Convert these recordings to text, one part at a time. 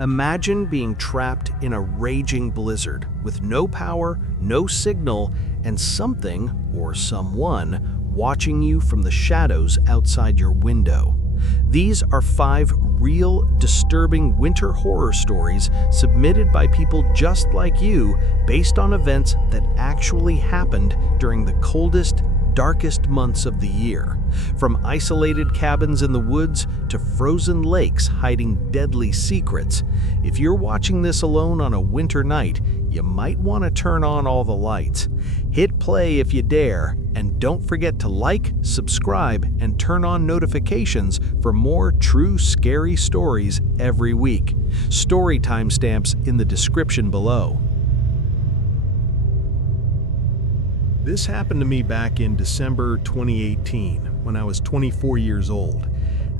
Imagine being trapped in a raging blizzard with no power, no signal, and something or someone watching you from the shadows outside your window. These are 5 real, disturbing winter horror stories submitted by people just like you based on events that actually happened during the coldest, darkest months of the year. From isolated cabins in the woods to frozen lakes hiding deadly secrets. If you're watching this alone on a winter night, you might want to turn on all the lights. Hit play if you dare, and don't forget to like, subscribe, and turn on notifications for more true scary stories every week. Story timestamps in the description below. This happened to me back in December 2018, when I was 24 years old.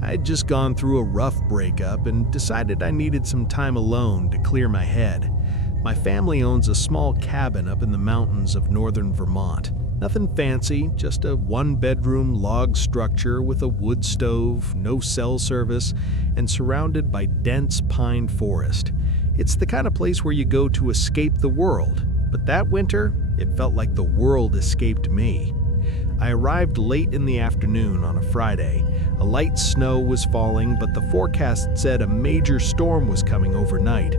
I had just gone through a rough breakup and decided I needed some time alone to clear my head. My family owns a small cabin up in the mountains of northern Vermont. Nothing fancy, just a 1-bedroom log structure with a wood stove, no cell service, and surrounded by dense pine forest. It's the kind of place where you go to escape the world, but that winter, it felt like the world escaped me. I arrived late in the afternoon on a Friday. A light snow was falling, but the forecast said a major storm was coming overnight.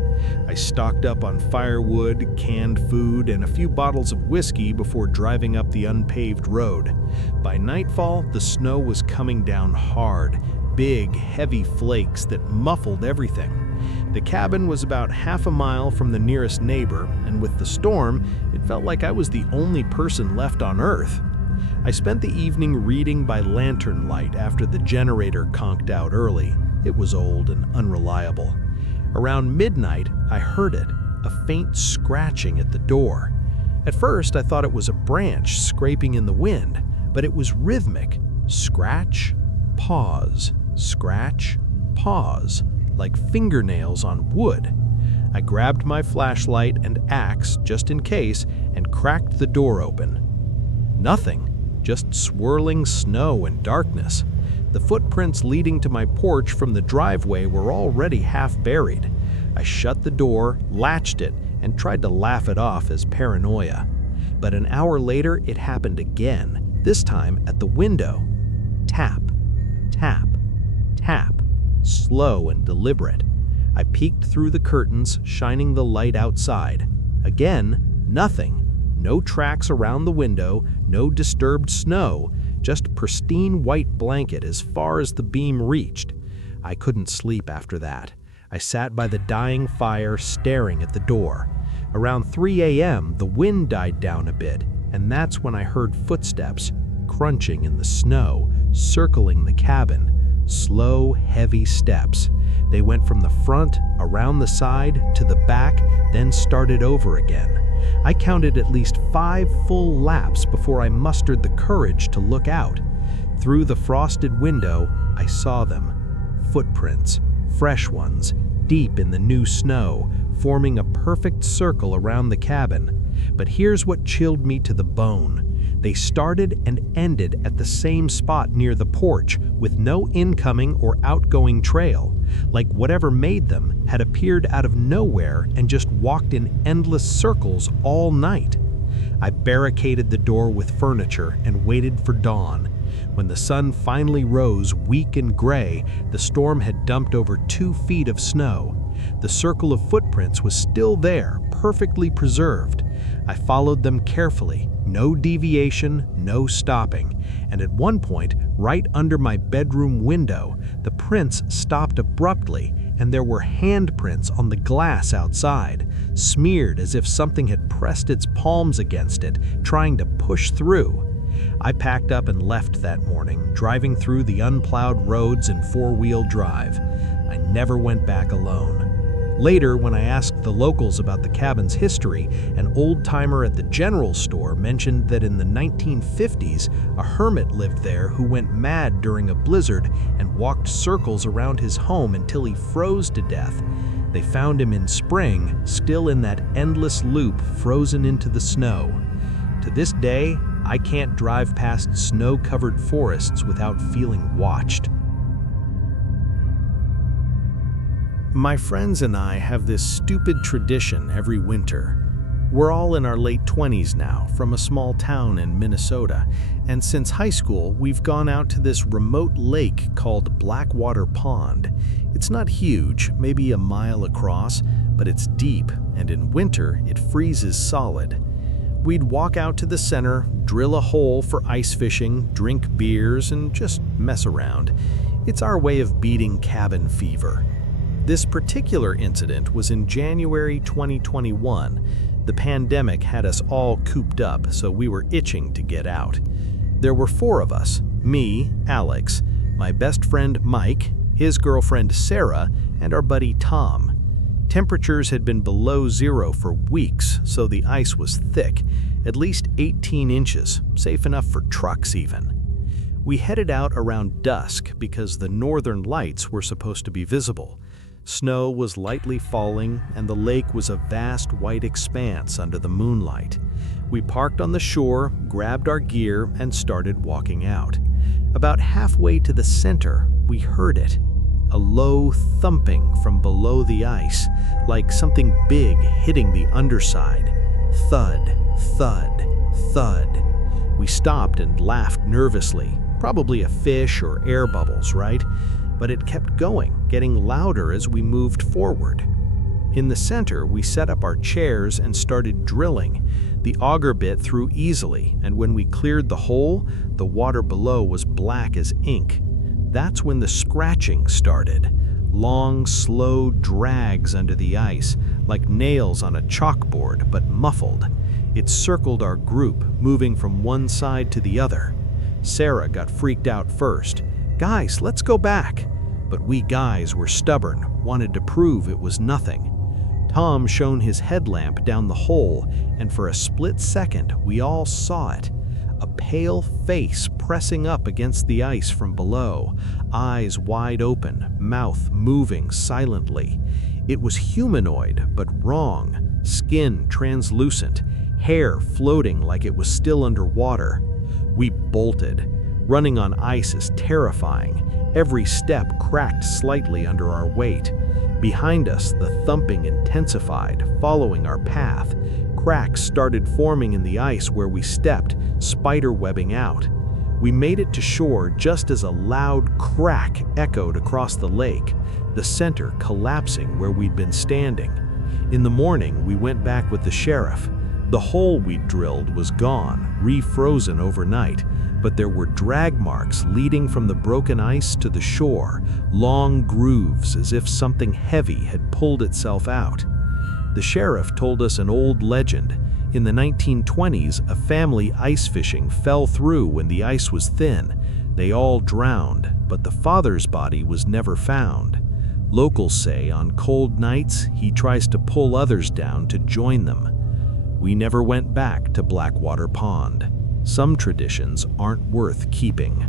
I stocked up on firewood, canned food, and a few bottles of whiskey before driving up the unpaved road. By nightfall, the snow was coming down hard, big, heavy flakes that muffled everything. The cabin was about half a mile from the nearest neighbor, and with the storm, it felt like I was the only person left on Earth. I spent the evening reading by lantern light after the generator conked out early. It was old and unreliable. Around midnight, I heard it, a faint scratching at the door. At first, I thought it was a branch scraping in the wind, but it was rhythmic. Scratch, pause, scratch, pause, like fingernails on wood. I grabbed my flashlight and axe just in case and cracked the door open. Nothing, just swirling snow and darkness. The footprints leading to my porch from the driveway were already half buried. I shut the door, latched it, and tried to laugh it off as paranoia. But an hour later, it happened again, this time at the window. Tap, tap, tap, slow and deliberate. I peeked through the curtains, shining the light outside. Again, nothing. No tracks around the window, no disturbed snow, just pristine white blanket as far as the beam reached. I couldn't sleep after that. I sat by the dying fire, staring at the door. Around 3 a.m., the wind died down a bit, and that's when I heard footsteps, crunching in the snow, circling the cabin. Slow, heavy steps. They went from the front, around the side, to the back, then started over again. I counted at least 5 full laps before I mustered the courage to look out. Through the frosted window, I saw them. Footprints, fresh ones, deep in the new snow, forming a perfect circle around the cabin. But here's what chilled me to the bone. They started and ended at the same spot near the porch, with no incoming or outgoing trail, like whatever made them had appeared out of nowhere and just walked in endless circles all night. I barricaded the door with furniture and waited for dawn. When the sun finally rose, weak and gray, the storm had dumped over 2 feet of snow. The circle of footprints was still there, perfectly preserved. I followed them carefully, no deviation, no stopping, and at one point, right under my bedroom window, the prints stopped abruptly, and there were handprints on the glass outside, smeared as if something had pressed its palms against it, trying to push through. I packed up and left that morning, driving through the unplowed roads in 4-wheel drive. I never went back alone. Later, when I asked the locals about the cabin's history, an old-timer at the general store mentioned that in the 1950s, a hermit lived there who went mad during a blizzard and walked circles around his home until he froze to death. They found him in spring, still in that endless loop frozen into the snow. To this day, I can't drive past snow-covered forests without feeling watched. My friends and I have this stupid tradition every winter. We're all in our late 20s now, from a small town in Minnesota, and since high school, we've gone out to this remote lake called Blackwater Pond. It's not huge, maybe a mile across, but it's deep, and in winter, it freezes solid. We'd walk out to the center, drill a hole for ice fishing, drink beers, and just mess around. It's our way of beating cabin fever. This particular incident was in January 2021. The pandemic had us all cooped up, so we were itching to get out. There were 4 of us: me, Alex, my best friend Mike, his girlfriend Sarah, and our buddy Tom. Temperatures had been below zero for weeks, so the ice was thick, at least 18 inches, safe enough for trucks even. We headed out around dusk because the northern lights were supposed to be visible. Snow was lightly falling, and the lake was a vast white expanse under the moonlight. We parked on the shore, grabbed our gear, and started walking out. About halfway to the center, we heard it. A low thumping from below the ice, like something big hitting the underside. Thud, thud, thud. We stopped and laughed nervously. Probably a fish or air bubbles, right? But it kept going, getting louder as we moved forward. In the center, we set up our chairs and started drilling. The auger bit through easily, and when we cleared the hole, the water below was black as ink. That's when the scratching started. Long, slow drags under the ice, like nails on a chalkboard, but muffled. It circled our group, moving from one side to the other. Sarah got freaked out first. "Guys, let's go back." But we guys were stubborn, wanted to prove it was nothing. Tom shone his headlamp down the hole, and for a split second, we all saw it. A pale face pressing up against the ice from below, eyes wide open, mouth moving silently. It was humanoid, but wrong, skin translucent, hair floating like it was still underwater. We bolted. Running on ice is terrifying. Every step cracked slightly under our weight. Behind us, the thumping intensified, following our path. Cracks started forming in the ice where we stepped, spider-webbing out. We made it to shore just as a loud crack echoed across the lake, the center collapsing where we'd been standing. In the morning, we went back with the sheriff. The hole we'd drilled was gone, refrozen overnight, but there were drag marks leading from the broken ice to the shore, long grooves as if something heavy had pulled itself out. The sheriff told us an old legend. In the 1920s, a family ice fishing fell through when the ice was thin. They all drowned, but the father's body was never found. Locals say on cold nights, he tries to pull others down to join them. We never went back to Blackwater Pond. Some traditions aren't worth keeping.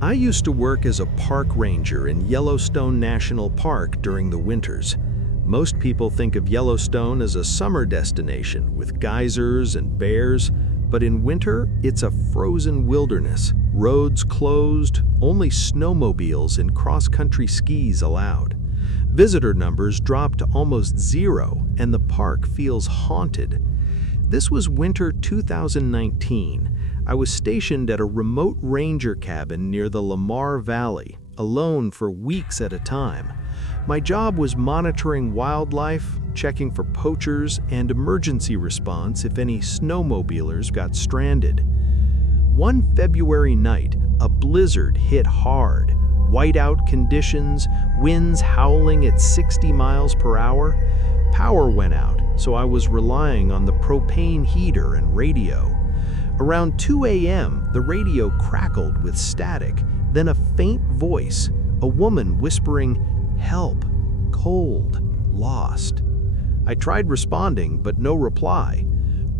I used to work as a park ranger in Yellowstone National Park during the winters. Most people think of Yellowstone as a summer destination with geysers and bears, but in winter, it's a frozen wilderness. Roads closed, only snowmobiles and cross-country skis allowed. Visitor numbers dropped to almost zero, and the park feels haunted. This was winter 2019. I was stationed at a remote ranger cabin near the Lamar Valley, alone for weeks at a time. My job was monitoring wildlife, checking for poachers, and emergency response if any snowmobilers got stranded. One February night, a blizzard hit hard. Whiteout conditions, winds howling at 60 miles per hour. Power went out, so I was relying on the propane heater and radio. Around 2 a.m., the radio crackled with static, then a faint voice, a woman whispering, "Help, cold, lost." I tried responding, but no reply.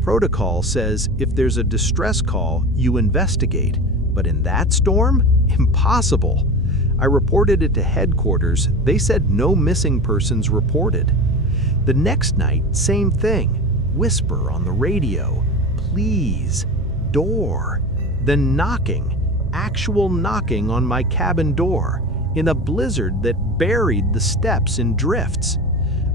Protocol says if there's a distress call, you investigate. But in that storm? Impossible. I reported it to headquarters. They said no missing persons reported. The next night, same thing. Whisper on the radio, "Please, door." Then knocking, actual knocking on my cabin door. in a blizzard that buried the steps in drifts.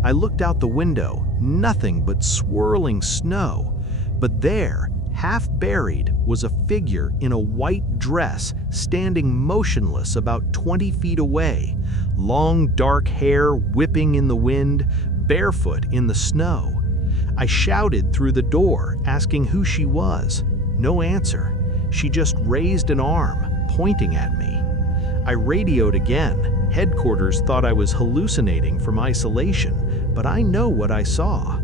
I looked out the window, nothing but swirling snow. But there, half buried, was a figure in a white dress standing motionless about 20 feet away, long dark hair whipping in the wind, barefoot in the snow. I shouted through the door, asking who she was. No answer. She just raised an arm, pointing at me. I radioed again. Headquarters thought I was hallucinating from isolation, but I know what I saw.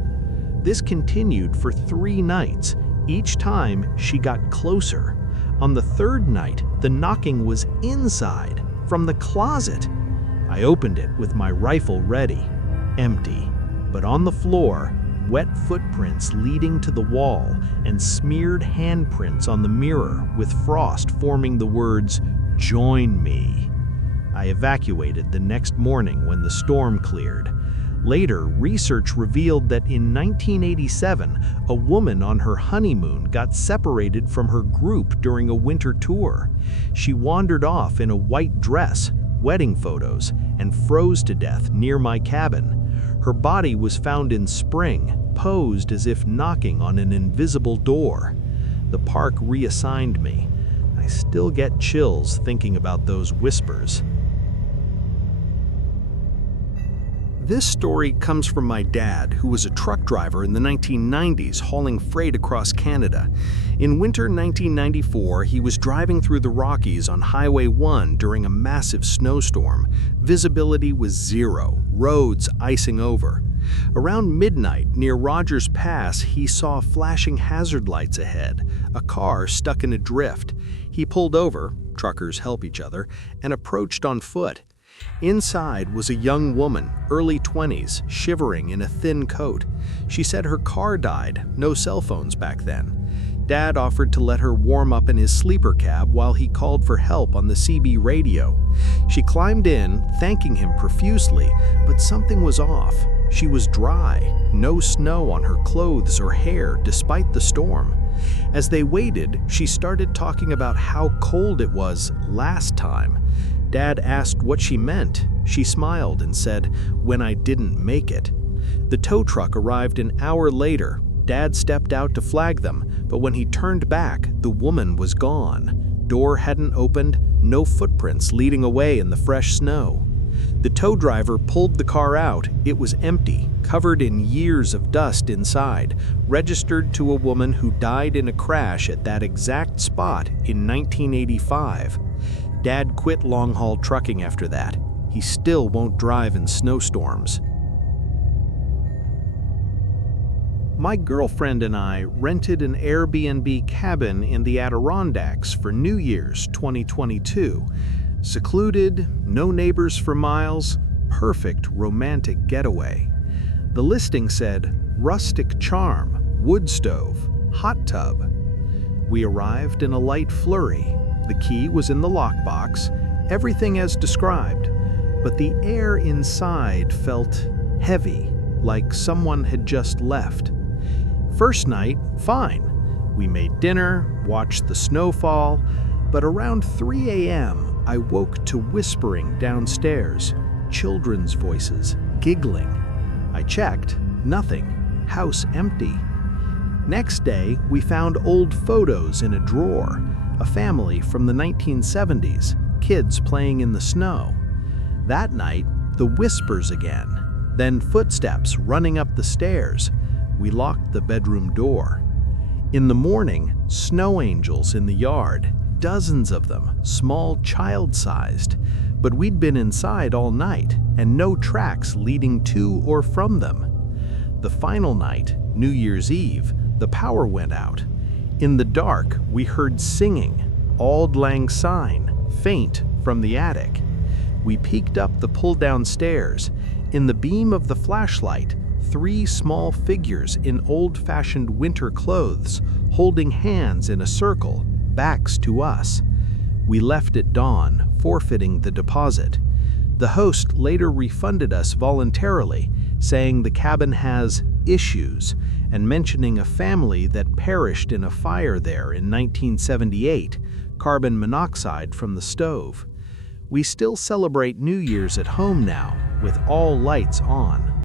This continued for 3 nights. Each time, she got closer. On the 3rd night, the knocking was inside, from the closet. I opened it with my rifle ready. Empty. But on the floor, wet footprints leading to the wall and smeared handprints on the mirror with frost forming the words, "Join me." I evacuated the next morning when the storm cleared. Later, research revealed that in 1987, a woman on her honeymoon got separated from her group during a winter tour. She wandered off in a white dress, wedding photos, and froze to death near my cabin. Her body was found in spring, posed as if knocking on an invisible door. The park reassigned me. I still get chills thinking about those whispers. This story comes from my dad, who was a truck driver in the 1990s hauling freight across Canada. In winter 1994, he was driving through the Rockies on Highway 1 during a massive snowstorm. Visibility was 0, roads icing over. Around midnight, near Rogers Pass, he saw flashing hazard lights ahead, a car stuck in a drift. He pulled over, truckers help each other, and approached on foot. Inside was a young woman, early 20s, shivering in a thin coat. She said her car died, no cell phones back then. Dad offered to let her warm up in his sleeper cab while he called for help on the CB radio. She climbed in, thanking him profusely, but something was off. She was dry, no snow on her clothes or hair despite the storm. As they waited, she started talking about how cold it was last time. Dad asked what she meant. She smiled and said, "When I didn't make it." The tow truck arrived an hour later. Dad stepped out to flag them, but when he turned back, the woman was gone. Door hadn't opened, no footprints leading away in the fresh snow. The tow driver pulled the car out. It was empty, covered in years of dust inside, registered to a woman who died in a crash at that exact spot in 1985. Dad quit long-haul trucking after that. He still won't drive in snowstorms. My girlfriend and I rented an Airbnb cabin in the Adirondacks for New Year's 2022. Secluded, no neighbors for miles, perfect romantic getaway. The listing said, rustic charm, wood stove, hot tub. We arrived in a light flurry. The key was in the lockbox, everything as described, but the air inside felt heavy, like someone had just left. First night, fine. We made dinner, watched the snowfall, but around 3 a.m., I woke to whispering downstairs, children's voices, giggling. I checked, nothing, house empty. Next day, we found old photos in a drawer, a family from the 1970s, kids playing in the snow. That night, the whispers again, then footsteps running up the stairs. We locked the bedroom door. In the morning, snow angels in the yard, dozens of them, small child-sized. But we'd been inside all night, and no tracks leading to or from them. The final night, New Year's Eve, the power went out. In the dark, we heard singing, Auld Lang Syne, faint from the attic. We peeked up the pull-down stairs. In the beam of the flashlight, 3 small figures in old-fashioned winter clothes, holding hands in a circle, backs to us. We left at dawn, forfeiting the deposit. The host later refunded us voluntarily, saying the cabin has issues, and mentioning a family that perished in a fire there in 1978, carbon monoxide from the stove. We still celebrate New Year's at home now, with all lights on.